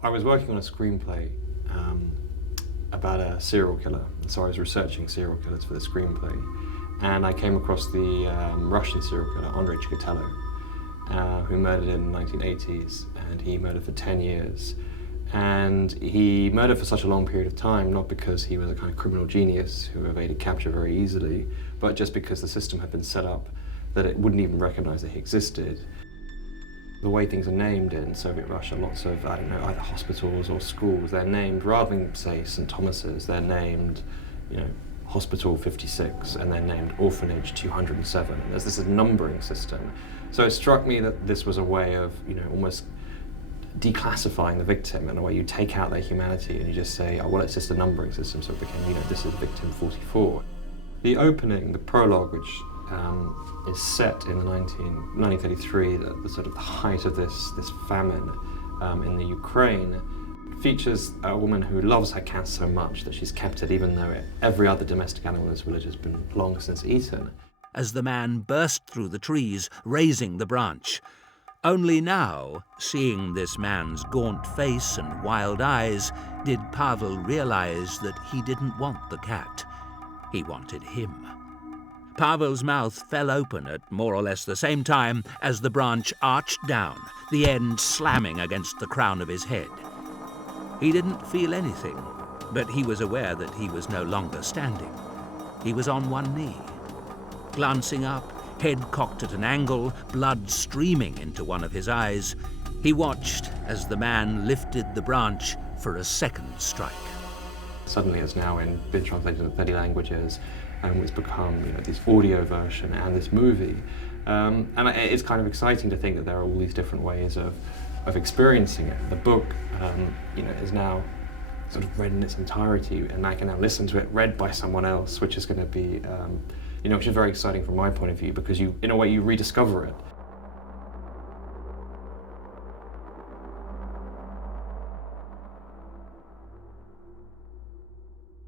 I was working on a screenplay about a serial killer, so I was researching serial killers for the screenplay, and I came across the Russian serial killer Andrei Chikatilo, who murdered in the 1980s, and he murdered for 10 years. And he murdered for such a long period of time, not because he was a kind of criminal genius who evaded capture very easily, but just because the system had been set up that it wouldn't even recognize that he existed. The way things are named in Soviet Russia, lots of, I don't know, either hospitals or schools, they're named, rather than say St. Thomas's, they're named, Hospital 56, and they're named Orphanage 207. And there's this numbering system. So it struck me that this was a way of, almost declassifying the victim in a way. You take out their humanity and you just say, oh, well, it's just a numbering system, so it became, this is victim 44. The opening, the prologue, which is set in 1933, the sort of the height of this famine in the Ukraine, features a woman who loves her cat so much that she's kept it even though every other domestic animal in this village has been long since eaten. As the man burst through the trees, raising the branch. Only now, seeing this man's gaunt face and wild eyes, did Pavel realize that he didn't want the cat. He wanted him. Pavel's mouth fell open at more or less the same time as the branch arched down, the end slamming against the crown of his head. He didn't feel anything, but he was aware that he was no longer standing. He was on one knee. Glancing up, head cocked at an angle, blood streaming into one of his eyes, he watched as the man lifted the branch for a second strike. Suddenly it's now been translated into 30 languages, and it's become this audio version and this movie. And it's kind of exciting to think that there are all these different ways of experiencing it. The book is now sort of read in its entirety, and I can now listen to it read by someone else, which is going to be which is very exciting from my point of view, because in a way you rediscover it.